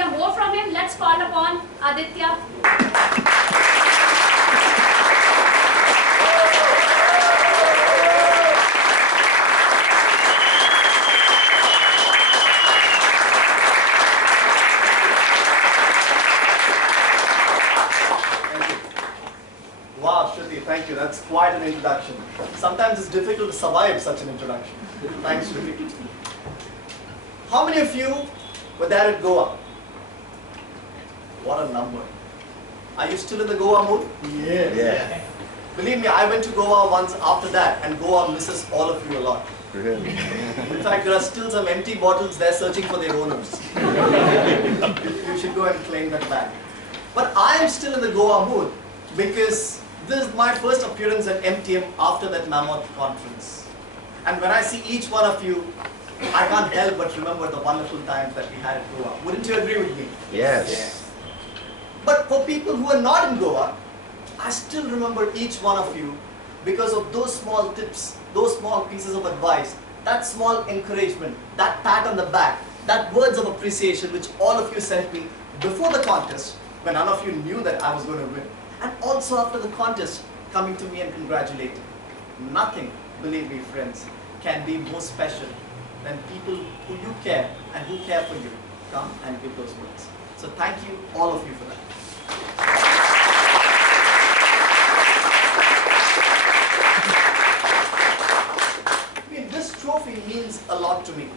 hear more from him, let's call upon Aditya. Wow, Shruti, thank you. That's quite an introduction. Sometimes it's difficult to survive such an introduction. Thanks, Shruti. How many of you were there at Goa? What a number. Are you still in the Goa mood? Yeah. Believe me, I went to Goa once after that, and Goa misses all of you a lot. In fact, there are still some empty bottles there searching for their owners. You should go and claim that back. But I am still in the Goa mood because this is my first appearance at MTM after that Mammoth conference. And when I see each one of you, I can't help but remember the wonderful times that we had at Goa. Wouldn't you agree with me? Yes. But for people who are not in Goa, I still remember each one of you because of those small tips, those small pieces of advice, that small encouragement, that pat on the back, that words of appreciation which all of you sent me before the contest when none of you knew that I was going to win. And also after the contest, coming to me and congratulating. Nothing, believe me friends, can be more special than people who you care and who care for you come and give those words. So thank you, all of you, for that. I mean, this trophy means a lot to me.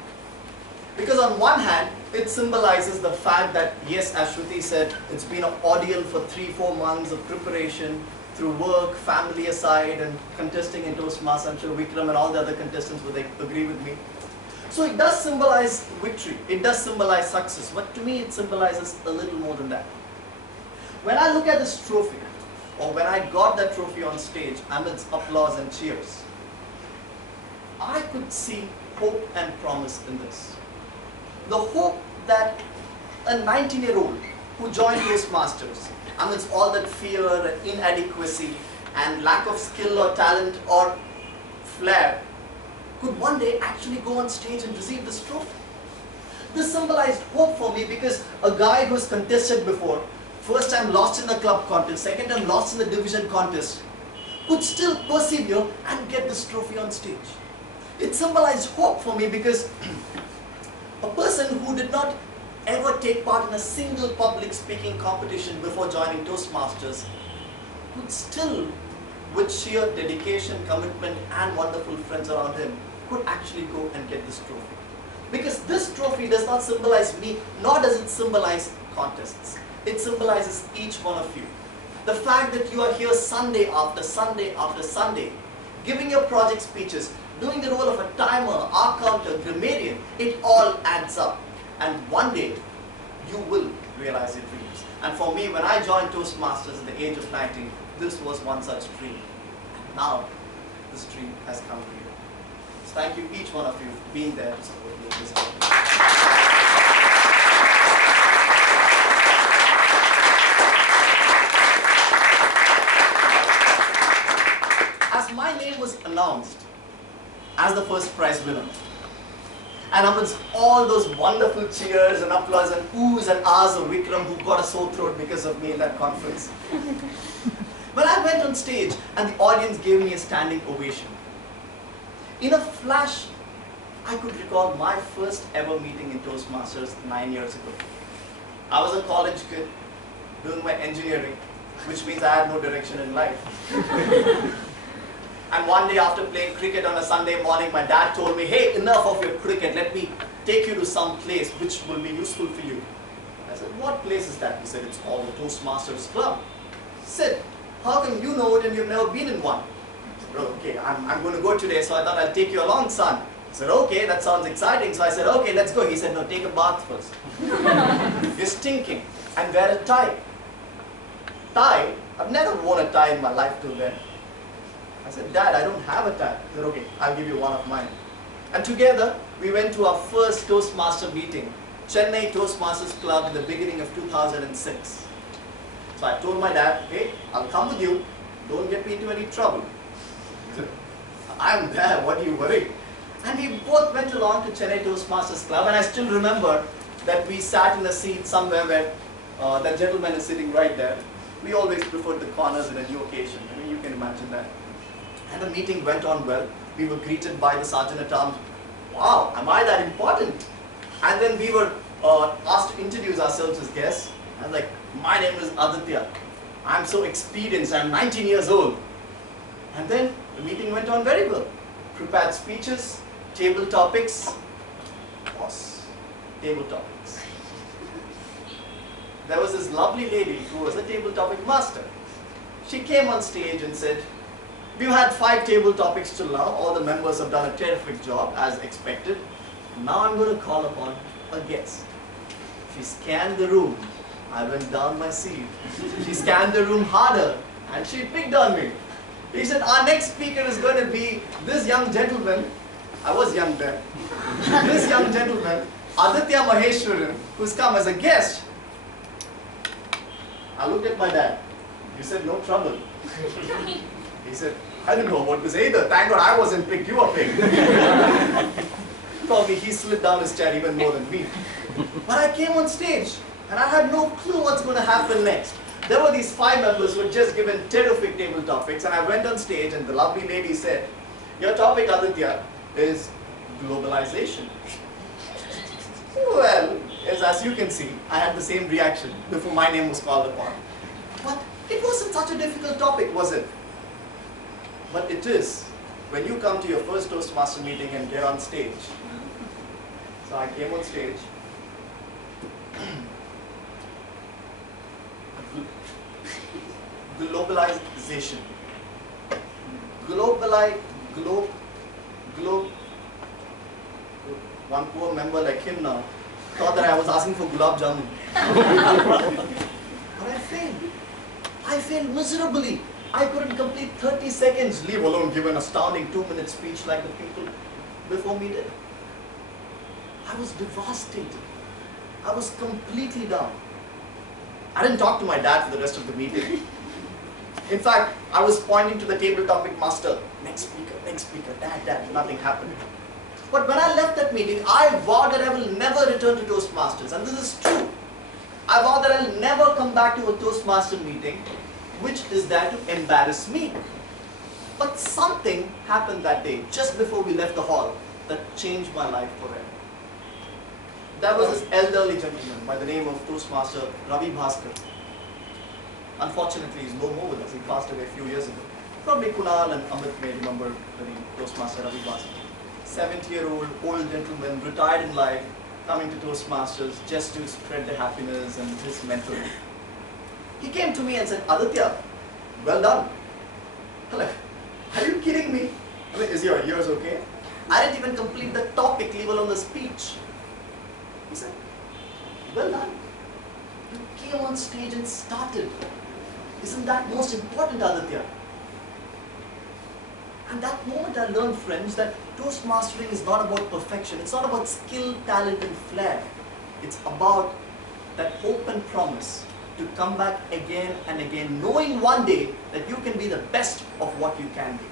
Because on one hand, it symbolizes the fact that, yes, as Shruti said, it's been an ordeal for 3-4 months of preparation through work, family aside, and contesting in Toastmasters. I'm sure Vikram and all the other contestants would agree with me. So it does symbolize victory. It does symbolize success. But to me, it symbolizes a little more than that. When I look at this trophy, or when I got that trophy on stage amidst applause and cheers, I could see hope and promise in this. The hope that a 19-year-old who joined Toastmasters amidst all that fear and inadequacy and lack of skill or talent or flair could one day actually go on stage and receive this trophy. This symbolized hope for me because a guy who's contested before, first time lost in the club contest, second time lost in the division contest, could still persevere and get this trophy on stage. It symbolized hope for me because a person who did not ever take part in a single public speaking competition before joining Toastmasters could still, with sheer dedication, commitment and wonderful friends around him, could actually go and get this trophy. Because this trophy does not symbolize me, nor does it symbolize contests. It symbolizes each one of you. The fact that you are here Sunday after Sunday after Sunday, giving your project speeches, doing the role of a timer, arc counter, grammarian, it all adds up. And one day, you will realize your dreams. And for me, when I joined Toastmasters at the age of 19, this was one such dream. And now, this dream has come true. So thank you, each one of you, for being there to support me in this journey. As my name was announced as the first prize winner, and amidst all those wonderful cheers and applause and oohs and ahs of Vikram, who got a sore throat because of me in that conference, when I went on stage and the audience gave me a standing ovation, in a flash, I could recall my first ever meeting in Toastmasters 9 years ago. I was a college kid doing my engineering, which means I had no direction in life. And one day after playing cricket on a Sunday morning, my dad told me, hey, enough of your cricket, let me take you to some place which will be useful for you. I said, what place is that? He said, it's called the Toastmasters Club. I said, how come you know it and you've never been in one? I said, oh, okay, I'm going to go today, so I thought I'll take you along, son. I said, okay, that sounds exciting. So I said, okay, let's go. He said, no, take a bath first. You're stinking. And wear a tie. Tie? I've never worn a tie in my life till then. I said, Dad, I don't have a tie. He said, okay, I'll give you one of mine. And together, we went to our first Toastmaster meeting, Chennai Toastmasters Club in the beginning of 2006. So I told my dad, hey, I'll come with you. Don't get me into any trouble. He said, I'm there, what are you worried? And we both went along to Chennai Toastmasters Club, and I still remember that we sat in a seat somewhere where that gentleman is sitting right there. We always preferred the corners in a new occasion. I mean, you can imagine that. And the meeting went on well. We were greeted by the sergeant at arms. Wow, am I that important? And then we were asked to introduce ourselves as guests. I was like, my name is Aditya. I'm so experienced. I'm 19 years old. And then the meeting went on very well. Prepared speeches, table topics. Boss, table topics. There was this lovely lady who was a table topic master. She came on stage and said, we've had 5 table topics till now. All the members have done a terrific job as expected. Now I'm going to call upon a guest. She scanned the room. I went down my seat. She scanned the room harder and she picked on me. He said, our next speaker is going to be this young gentleman. I was young then. This young gentleman, Aditya Maheswaran, who's come as a guest. I looked at my dad. He said, no trouble. He said, I didn't know what to say either. Thank God I wasn't picked, you were picked. Probably he slid down his chair even more than me. But I came on stage and I had no clue what's going to happen next. There were these 5 members who had just given terrific table topics, and I went on stage and the lovely lady said, your topic, Aditya, is globalization. Well, as you can see, I had the same reaction before my name was called upon. But it wasn't such a difficult topic, was it? But it is when you come to your first Toastmaster meeting and get on stage. So I came on stage. Globalization. One poor member like him now thought that I was asking for gulab jamun. But I failed. I failed miserably. I couldn't complete 30 seconds, leave alone give an astounding 2-minute speech like the people before me did. I was devastated. I was completely down. I didn't talk to my dad for the rest of the meeting. In fact, I was pointing to the table topic master. Next speaker, dad, nothing happened. But when I left that meeting, I vowed that I will never return to Toastmasters. And this is true. I vowed that I will never come back to a Toastmaster meeting which is there to embarrass me. But something happened that day, just before we left the hall, that changed my life forever. There was this elderly gentleman by the name of Toastmaster Ravi Bhaskar. Unfortunately, he's no more with us. He passed away a few years ago. Probably Kunal and Amit may remember the name Toastmaster Ravi Bhaskar. 70-year-old, old gentleman, retired in life, coming to Toastmasters just to spread the happiness and his mentoring. He came to me and said, Aditya, well done. I'm like, are you kidding me? I mean, is your ears okay? I didn't even complete the topic, leave alone the speech. He said, well done. You came on stage and started. Isn't that most important, Aditya? And that moment I learned, friends, that Toastmastering is not about perfection. It's not about skill, talent and flair. It's about that hope and promise to come back again and again, knowing one day that you can be the best of what you can be.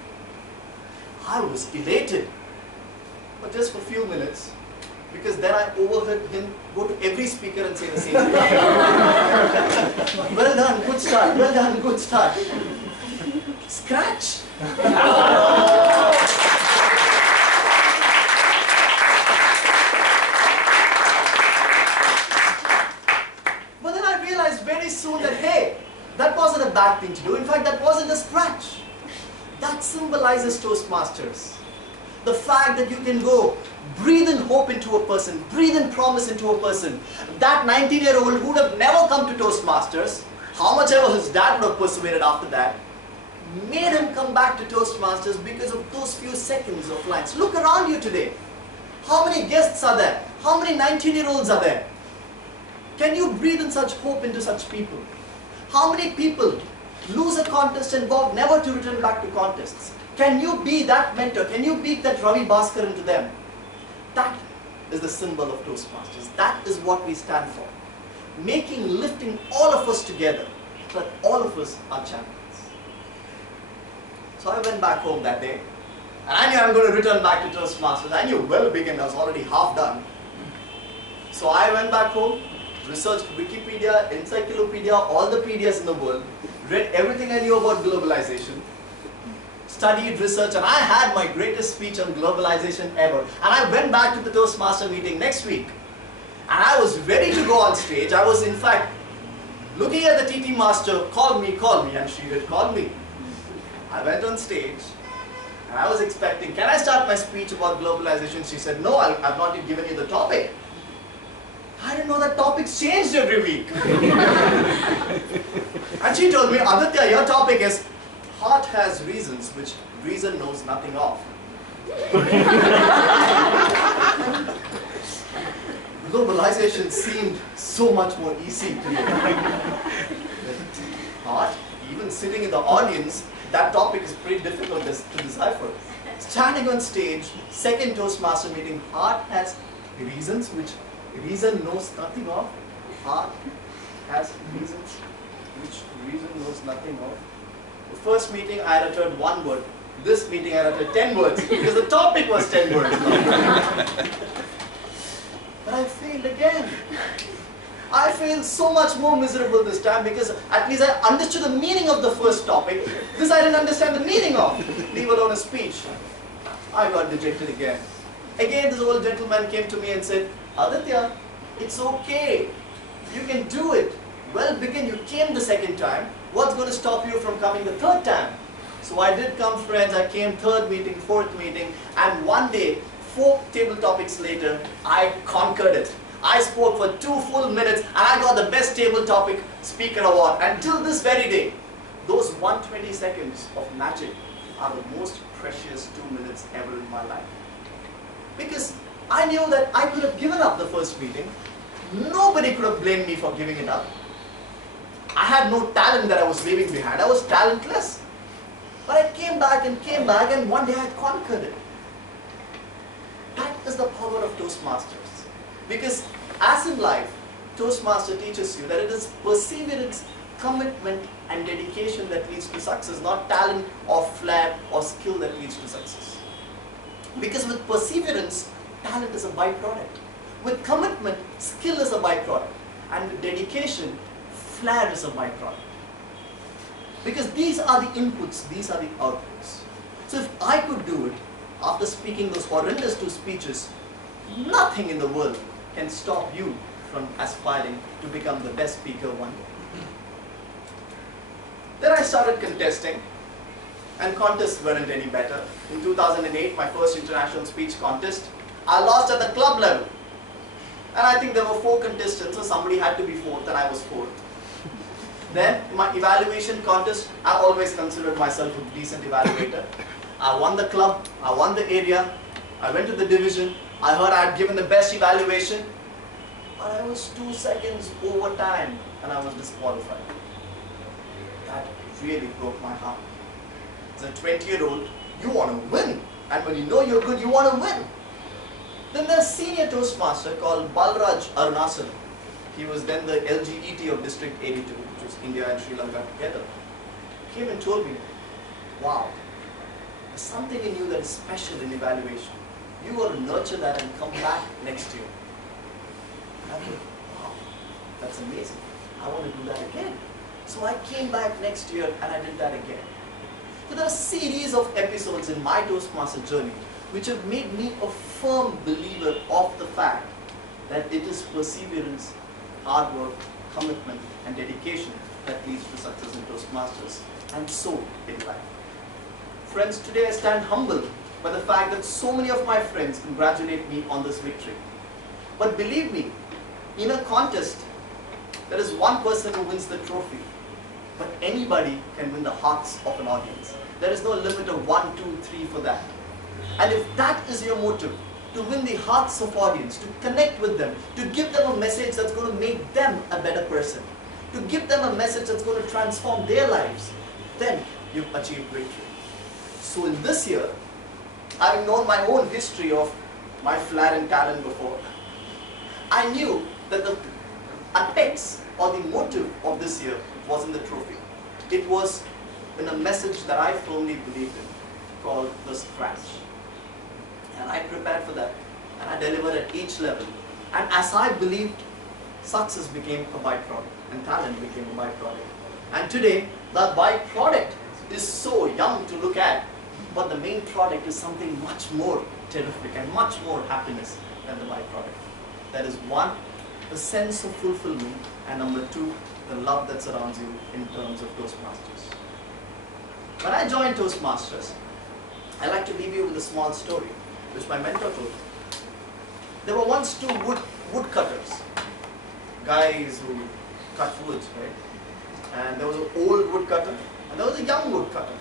I was elated, but just for a few minutes, because then I overheard him go to every speaker and say the same thing. Well done, good start, well done, good start. Scratch. But then I realized very soon that, hey, that wasn't a bad thing to do. In fact, that wasn't a scratch. That symbolizes Toastmasters. The fact that you can go, breathe in hope into a person, breathe in promise into a person. That 19-year-old who would have never come to Toastmasters, how much ever his dad would have persuaded after that, made him come back to Toastmasters because of those few seconds of lines. Look around you today. How many guests are there? How many 19-year-olds are there? Can you breathe in such hope into such people? How many people lose a contest and vow never to return back to contests? Can you be that mentor? Can you be that Ravi Bhaskar into them? That is the symbol of Toastmasters. That is what we stand for. Lifting all of us together so that all of us are champions. So I went back home that day and I knew I was going to return back to Toastmasters. I knew well beginning, I was already half done. So So I went back home, researched Wikipedia, Encyclopedia, all the PDFs in the world, read everything I knew about globalization, studied, research, and I had my greatest speech on globalization ever. And I went back to the Toastmaster meeting next week. And I was ready to go on stage. I was in fact looking at the TT master, call me, and she did call me. I went on stage and I was expecting, can I start my speech about globalization? She said, no, I've not yet given you the topic. I didn't know that topics changed every week. And she told me, Aditya, your topic is, heart has reasons which reason knows nothing of. Globalization seemed so much more easy to me. Heart, even sitting in the audience, that topic is pretty difficult to decipher. Standing on stage, second Toastmaster meeting, heart has reasons which reason knows nothing of. Heart has reasons which reason knows nothing of. The first meeting I had uttered 1 word. This meeting I had uttered 10 words because the topic was 10 words. But I failed again. I failed so much more miserable this time because at least I understood the meaning of the first topic. This I didn't understand the meaning of, leave alone a speech. I got dejected again. Again this old gentleman came to me and said, Aditya, it's okay. You can do it. Well begin, you came the second time. What's going to stop you from coming the third time? So I did come, friends. I came third meeting, fourth meeting, and one day, 4 table topics later, I conquered it. I spoke for 2 full minutes and I got the best table topic speaker award. Until this very day, those 120 seconds of magic are the most precious 2 minutes ever in my life. Because I knew that I could have given up the first meeting. Nobody could have blamed me for giving it up. I had no talent that I was leaving behind. I was talentless. But I came back and one day I conquered it. That is the power of Toastmasters. Because as in life, Toastmaster teaches you that it is perseverance, commitment and dedication that leads to success, not talent or flair or skill that leads to success. Because with perseverance, talent is a byproduct. With commitment, skill is a byproduct. And with dedication, flair is a byproduct. Because these are the inputs, these are the outputs. So if I could do it, after speaking those horrendous 2 speeches, nothing in the world can stop you from aspiring to become the best speaker one day. Then I started contesting, and contests weren't any better. In 2008, my first international speech contest, I lost at the club level. And I think there were 4 contestants, so somebody had to be 4th, and I was 4th. Then, in my evaluation contest, I always considered myself a decent evaluator. I won the club, I won the area, I went to the division, I heard I had given the best evaluation, but I was 2 seconds over time and I was disqualified. That really broke my heart. As a 20-year-old, you want to win, and when you know you're good, you want to win. Then there's a senior Toastmaster called Balraj Arunachalam. He was then the LGET of District 82, which was India and Sri Lanka together. He came and told me, wow, there's something in you that is special in evaluation. You got to nurture that and come back next year. And I thought, wow, that's amazing. I want to do that again. So I came back next year and I did that again. So there are a series of episodes in my Toastmaster journey which have made me a firm believer of the fact that it is perseverance, hard work, commitment and dedication that leads to success in Toastmasters, and so in life. Friends, today I stand humbled by the fact that so many of my friends congratulate me on this victory. But believe me, in a contest, there is one person who wins the trophy, but anybody can win the hearts of an audience. There is no limit of 1, 2, 3 for that. And if that is your motive, to win the hearts of audience, to connect with them, to give them a message that's going to make them a better person, to give them a message that's going to transform their lives, then you've achieved victory. So in this year, having known my own history of my flair and talent before, I knew that the apex or the motive of this year wasn't the trophy. It was in a message that I firmly believed in, called the scratch. And I prepared for that, and I delivered at each level And as I believed, success became a byproduct and talent became a byproduct. And today, that byproduct is so young to look at, but the main product is something much more terrific and much more happiness than the byproduct. That is one, the sense of fulfillment, and number two, the love that surrounds you in terms of Toastmasters. When I joined Toastmasters, I like to leave you with a small story, which my mentor told me. There were once two woodcutters, guys who cut woods, right? And there was an old woodcutter and there was a young woodcutter.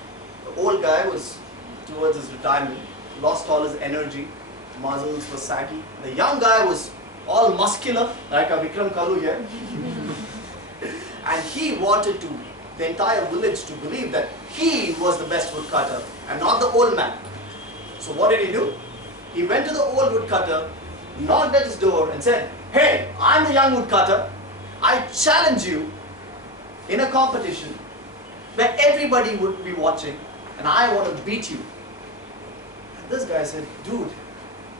The old guy was towards his retirement, lost all his energy, muscles were saggy. The young guy was all muscular, like a Vikram Kalu here. And he wanted the entire village to believe that he was the best woodcutter and not the old man. So what did he do? He went to the old woodcutter, knocked at his door and said, "Hey, I'm the young woodcutter. I challenge you in a competition where everybody would be watching and I want to beat you." And this guy said, "Dude,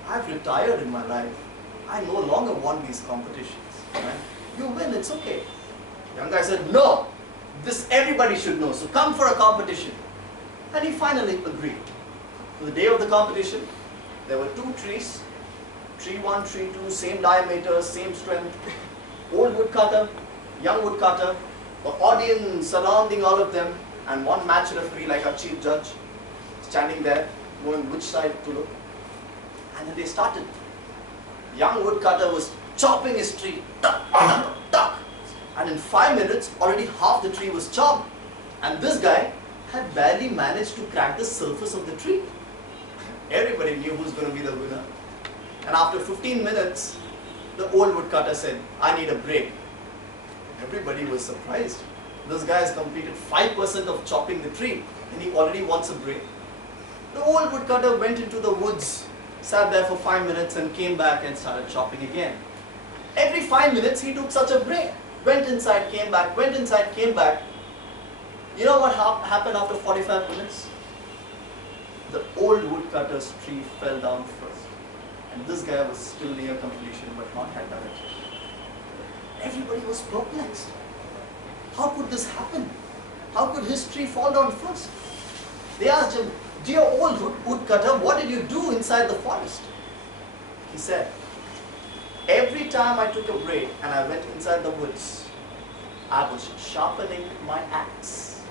I've retired in my life. I no longer want these competitions. Right? You win, it's okay." The young guy said, "No, this everybody should know, so come for a competition." And he finally agreed. So the day of the competition, there were two trees, tree 1, tree 2, same diameter, same strength, old woodcutter, young woodcutter, the audience surrounding all of them, and one match referee like a chief judge standing there, knowing which side to look. And then they started. Young woodcutter was chopping his tree, tuck, tuck, tuck. And in 5 minutes, already half the tree was chopped. And this guy had barely managed to crack the surface of the tree. Everybody knew who's going to be the winner. And after 15 minutes, the old woodcutter said, "I need a break." Everybody was surprised. This guy has completed 5% of chopping the tree and he already wants a break. The old woodcutter went into the woods, sat there for 5 minutes and came back and started chopping again. Every 5 minutes he took such a break. Went inside, came back, went inside, came back. You know what happened after 45 minutes? The old woodcutter's tree fell down first. And this guy was still near completion but not had done it. Everybody was perplexed. How could this happen? How could his tree fall down first? They asked him, "Dear old woodcutter, what did you do inside the forest?" He said, "Every time I took a break and I went inside the woods, I was sharpening my axe.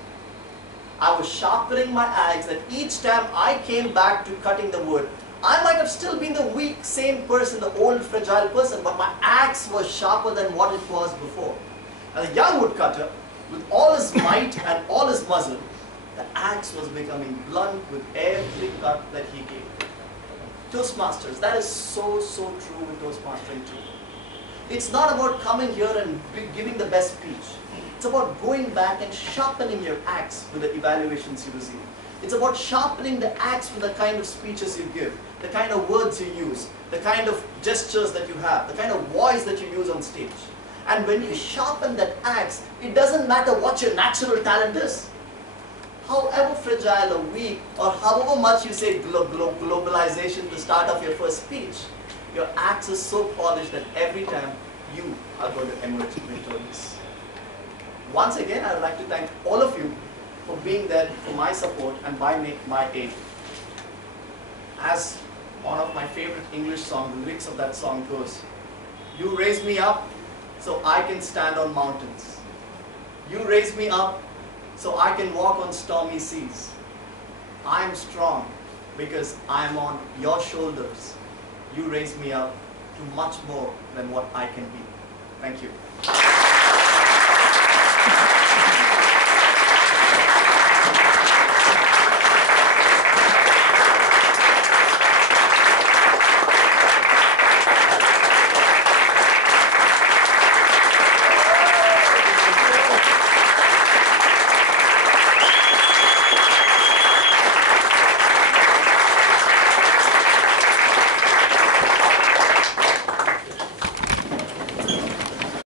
I was sharpening my axe that each time I came back to cutting the wood, I might have still been the weak, same person, the old, fragile person, but my axe was sharper than what it was before." And the young woodcutter, with all his might and all his muscle, the axe was becoming blunt with every cut that he gave. Toastmasters, that is so true with Toastmastering too. It's not about coming here and giving the best speech. It's about going back and sharpening your axe with the evaluations you receive. It's about sharpening the axe with the kind of speeches you give, the kind of words you use, the kind of gestures that you have, the kind of voice that you use on stage. And when you sharpen that axe, it doesn't matter what your natural talent is. However fragile or weak, or however much you say globalization to start off your first speech, your axe is so polished that every time you are going to emerge victorious. Once again, I would like to thank all of you for being there for my support and by my aid. As one of my favorite English songs, the lyrics of that song goes, "You raise me up so I can stand on mountains. You raise me up so I can walk on stormy seas. I am strong because I am on your shoulders. You raise me up to much more than what I can be." Thank you.